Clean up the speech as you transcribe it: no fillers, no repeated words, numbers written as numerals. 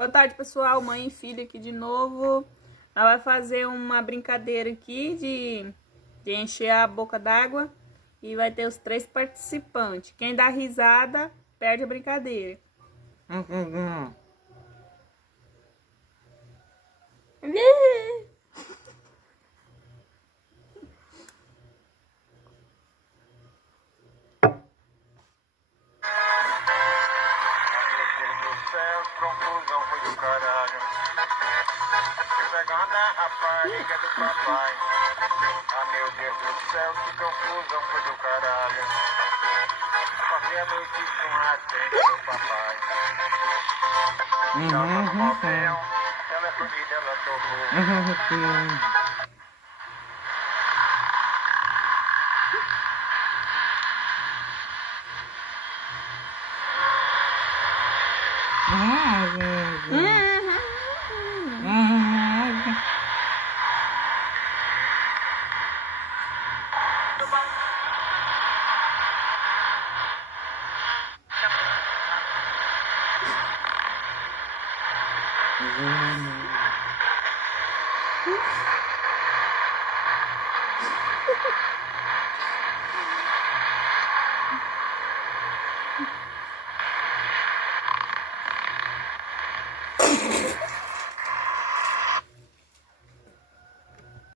Boa tarde, pessoal. Mãe e filha aqui de novo. Ela vai fazer uma brincadeira aqui de encher a boca d'água e vai ter os 3 participantes. Quem dá risada perde a brincadeira. Confusão foi do caralho. Pegando a rapariga do papai. Ah, meu Deus do céu, que confusão foi do caralho. Qualquer noite com a tenda do papai. Tava no motel, telefone dela tocou.